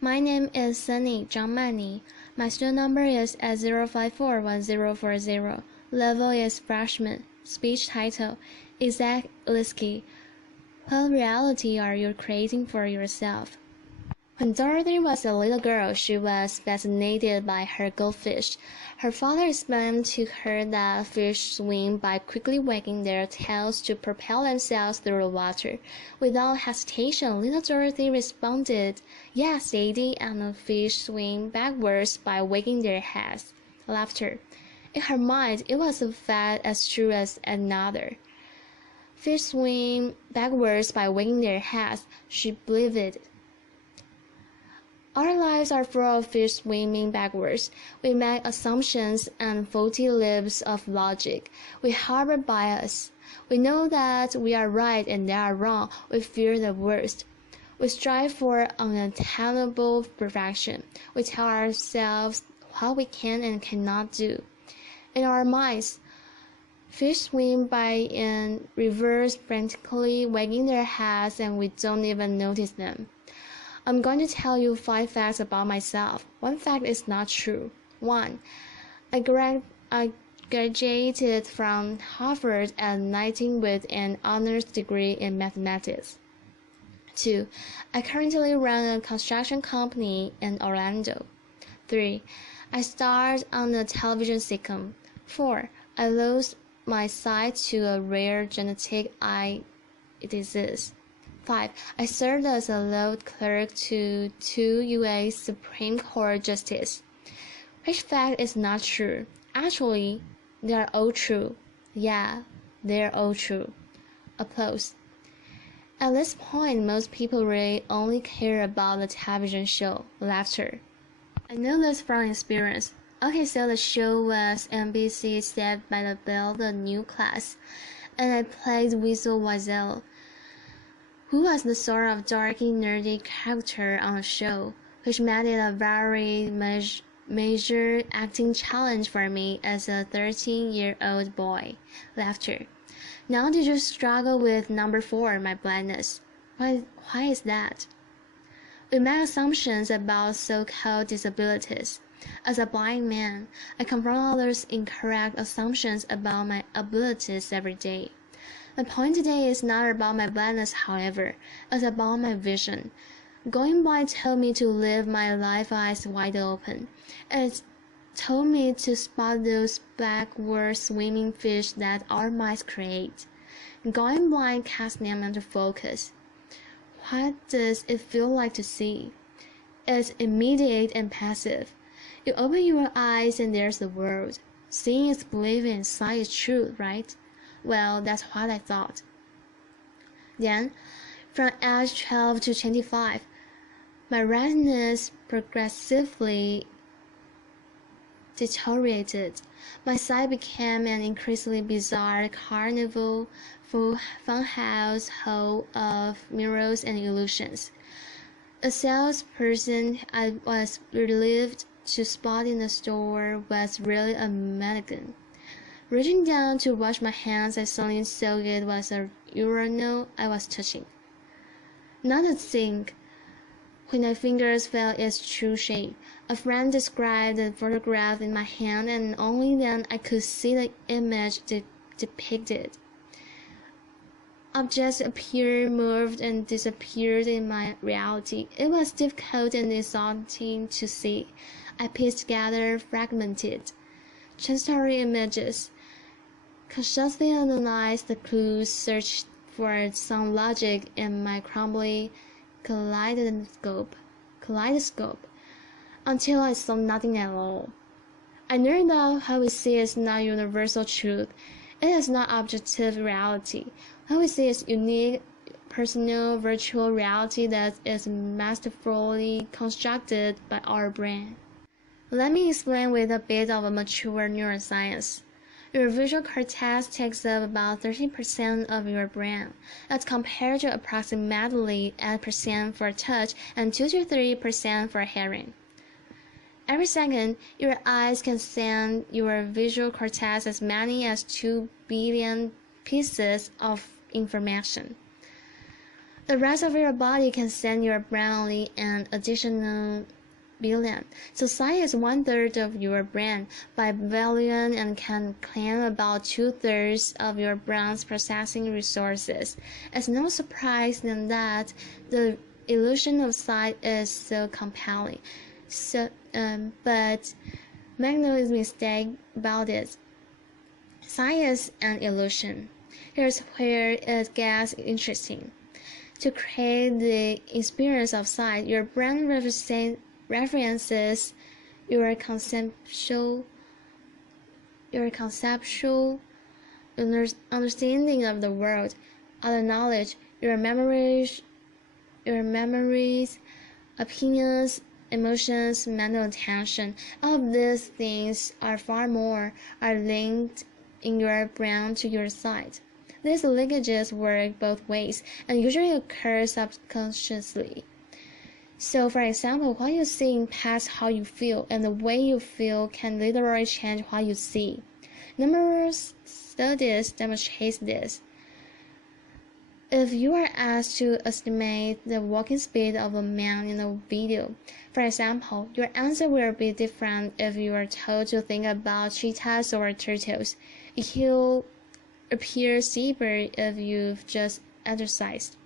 My name is Sunny Zhang Mani. My student number is at 0541040. Level is freshman. Speech title: Exact Lidsky. What reality are you creating for yourself? When Dorothy was a little girl, she was fascinated by her goldfish. Her father explained to her that fish swim by quickly wagging their tails to propel themselves through the water. Without hesitation, little Dorothy responded, "Yes, Daddy, and the fish swim backwards by wagging their heads." Laughter. In her mind, it was a fact as true as another. Fish swim backwards by wagging their heads. She believed it. Our lives are full of fish swimming backwards. We make assumptions and faulty leaps of logic. We harbor bias. We know that we are right and they are wrong. We fear the worst. We strive for unattainable perfection. We tell ourselves what we can and cannot do. In our minds, fish swim by in reverse, frantically wagging their heads, and we don't even notice them. I'm going to tell you 5 facts about myself. One fact is not true. 1. I graduated from Harvard at 19 with an honors degree in mathematics. 2. I currently run a construction company in Orlando. 3. I starred on a television sitcom. 4. I lost my sight to a rare genetic eye disease. 5. I served as a law clerk to 2 U.S. Supreme Court justices. Which fact is not true? Actually, they are all true. Yeah, they are all true. Applause. At this point, most people really only care about the television show. Laughter. I know this from experience. Okay, so the show was NBC Saved by the Bell, the new class, and I played Weasel Wiesel, who was the sort of dorky, nerdy character on the show, which made it a very major acting challenge for me as a 13-year-old boy. Laughter. Now did you struggle with number 4, my blindness? Why is that? We make assumptions about so-called disabilities. As a blind man, I confront others' incorrect assumptions about my abilities every day. My point today is not about my blindness, however, it's about my vision. Going blind told me to live my life eyes wide open. It told me to spot those backward swimming fish that our minds create. Going blind casts them into focus. What does it feel like to see? It's immediate and passive. You open your eyes and there's the world. Seeing is believing, sight is truth, right? Well, that's what I thought. Then, from age 12 to 25, my retinas progressively deteriorated. My sight became an increasingly bizarre carnival, full funhouse hole of mirrors and illusions. A salesperson I was relieved to spot in the store was really a mannequin. Reaching down to wash my hands, I suddenly saw it was a urinal I was touching, not a sink. When my fingers felt its true shape, a friend described the photograph in my hand, and only then I could see the image depicted. Objects appeared, moved, and disappeared in my reality. It was difficult and exhausting to see. I pieced together fragmented, transitory images, consciously analyzed the clues, searched for some logic in my crumbly kaleidoscope, until I saw nothing at all. I learned that how we see is not universal truth. It is not objective reality. What we see is unique, personal, virtual reality that is masterfully constructed by our brain. Let me explain with a bit of a mature neuroscience. Your visual cortex takes up about 13% of your brain, as compared to approximately 8% for touch and 2 to 3% for hearing. Every second, your eyes can send your visual cortex as many as 2 billion pieces of information. The rest of your body can send your brain only an additional billion. So science is 1/3 of your brain by volume and can claim about 2/3 of your brain's processing resources. It's no surprise then that the illusion of sight is so compelling. But make no mistake about it. Science and illusion. Here's where it gets interesting. To create the experience of sight, your brain references your conceptual understanding of the world, other knowledge, your memories, opinions, emotions, mental attention. All of these things are linked in your brain to your sight. These linkages work both ways and usually occur subconsciously. So, for example, what you see impacts how you feel, and the way you feel can literally change what you see. Numerous studies demonstrate this. If you are asked to estimate the walking speed of a man in a video, for example, your answer will be different if you are told to think about cheetahs or turtles. He'll appear steeper if you've just exercised,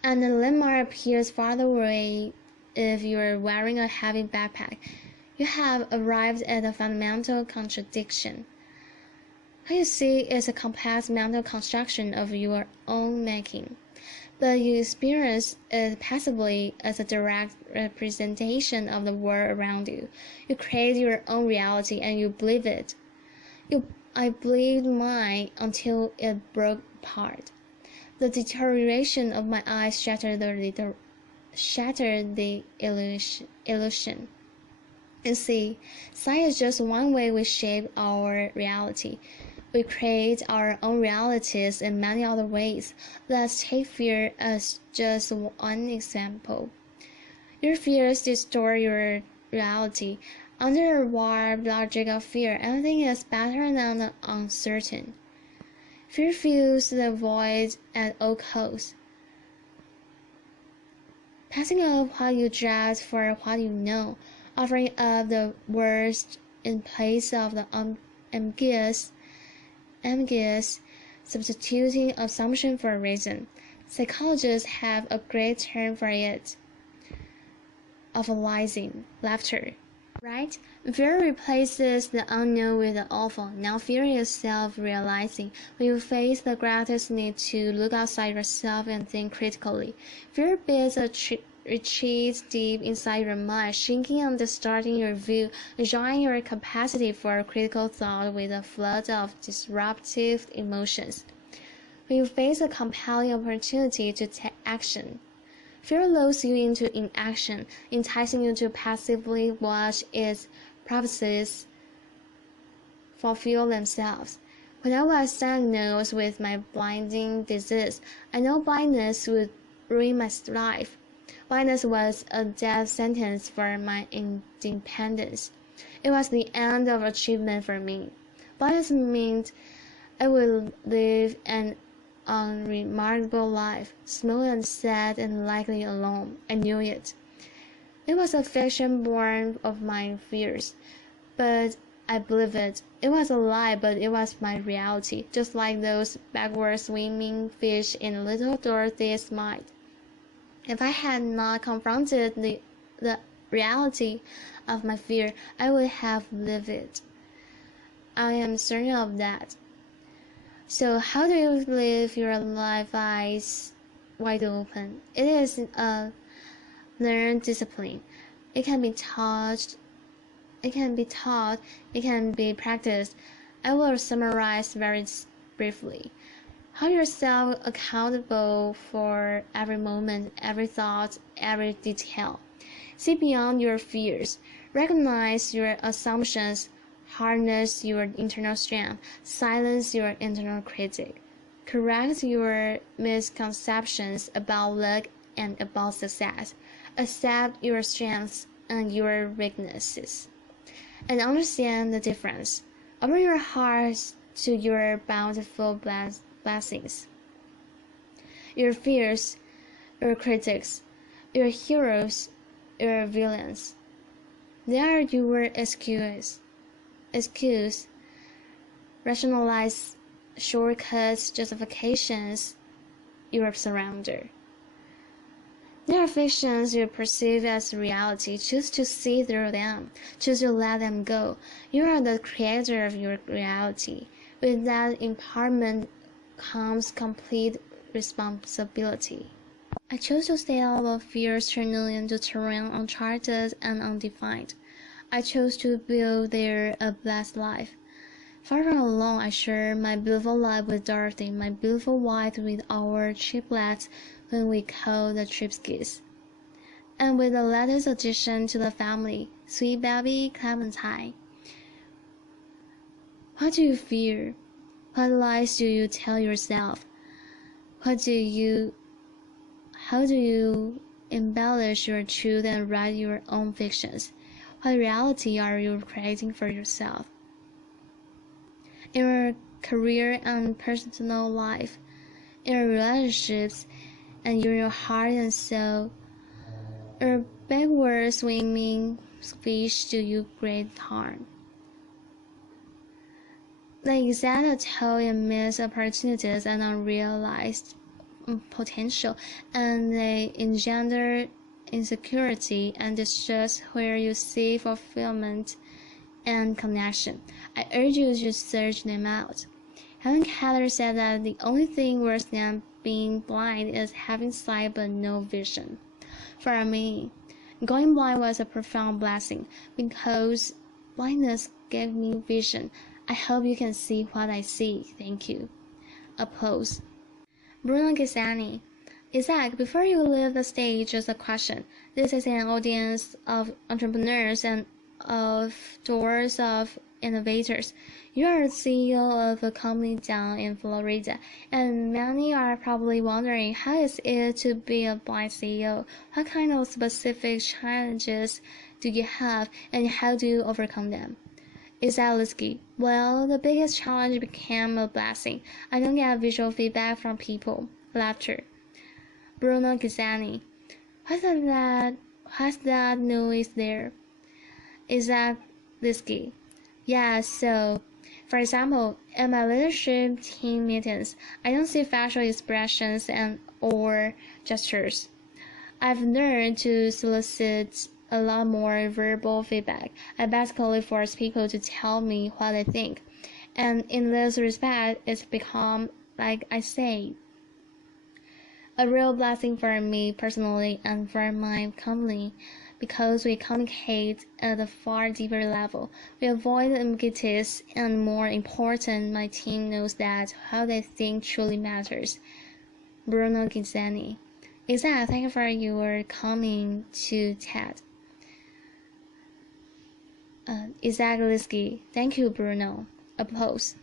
and the landmark appears farther away if you are wearing a heavy backpack. You have arrived at a fundamental contradiction. What you see is a complex mental construction of your own making, but you experience it passively as a direct representation of the world around you. You create your own reality and you believe it. I believed mine until it broke apart. The deterioration of my eyes shattered the illusion. You see, sight is just one way we shape our reality. We create our own realities in many other ways. Let's take fear as just one example. Your fears distort your reality. Under the warped logic of fear, everything is better than the uncertain. Fear fills the void at all costs, passing up what you dread for what you know, offering up the worst in place of the ambiguous, substituting assumption for reason. Psychologists have a great term for it: awfulizing, laughter. Right? Fear replaces the unknown with the awful. Now fear is self-realizing. When you face the greatest need to look outside yourself and think critically, fear builds a retreat deep inside your mind, shrinking and distorting your view, drawing your capacity for critical thought with a flood of disruptive emotions. When you face a compelling opportunity to take action, fear lulls you into inaction, enticing you to passively watch its prophecies fulfill themselves. When I was diagnosed with my blinding disease, I know blindness would ruin my life. Blindness was a death sentence for my independence. It was the end of achievement for me. Blindness meant I would live an unremarkable life, small and sad and likely alone. I knew it. It was a fiction born of my fears, but I believed it. It was a lie, but it was my reality, just like those backward swimming fish in little Dorothy's mind. If I had not confronted the reality of my fear, I would have lived it. I am certain of that. So how do you live your life eyes wide open? It is a learned discipline. It can be taught. It can be practiced. I will summarize very briefly. Hold yourself accountable for every moment, every thought, every detail. See beyond your fears. Recognize your assumptions. Harness your internal strength. Silence your internal critic. Correct your misconceptions about luck and about success. Accept your strengths and your weaknesses, and understand the difference. Open your heart to your bountiful blessings. your fears, your critics, your heroes, your villains. They are your excuse, rationalize, shortcuts, justifications, your surrounder. There are fictions you perceive as reality. Choose to see through them. Choose to let them go. You are the creator of your reality. With that empowerment comes complete responsibility. I chose to stay out of fears turning into terrain uncharted and undefined. I chose to build there a blessed life. Far along, I share my beautiful life with Dorothy, my beautiful wife with our triplets when we call the Tripskys, and with the latest addition to the family, sweet baby Clementine. What do you fear? What lies do you tell yourself? How do you embellish your truth and write your own fictions? What reality are you creating for yourself? In your career and personal life, in your relationships, and in your heart and soul, your backward swimming fish do you great harm. They exert toll and miss opportunities and unrealized potential, and they engender insecurity and distress where you see fulfillment and connection. I urge you to search them out. Helen Keller said that the only thing worse than being blind is having sight but no vision. For me, going blind was a profound blessing because blindness gave me vision. I hope you can see what I see. Thank you. Applause. Bruno Gisani. Isaac, before you leave the stage, just a question. This is an audience of entrepreneurs and of doors of innovators. You are the CEO of a company down in Florida, and many are probably wondering how is it to be a blind CEO? What kind of specific challenges do you have, and how do you overcome them? Isaac Lidsky. Well, the biggest challenge became a blessing. I don't get visual feedback from people. Laughter. Bruno Gisani. What's that noise there? Isaac Lidsky. Yeah, so, for example, in my leadership team meetings, I don't see facial expressions and or gestures. I've learned to solicit a lot more verbal feedback. I basically force people to tell me what they think, and in this respect, it's become, like I say, a real blessing for me personally and for my company, because we communicate at a far deeper level. We avoid ambiguities, and more important, my team knows that how they think truly matters. Bruno Gisani. Isaac, thank you for your coming to TED. Isaac Lidsky. Thank you, Bruno. Applause.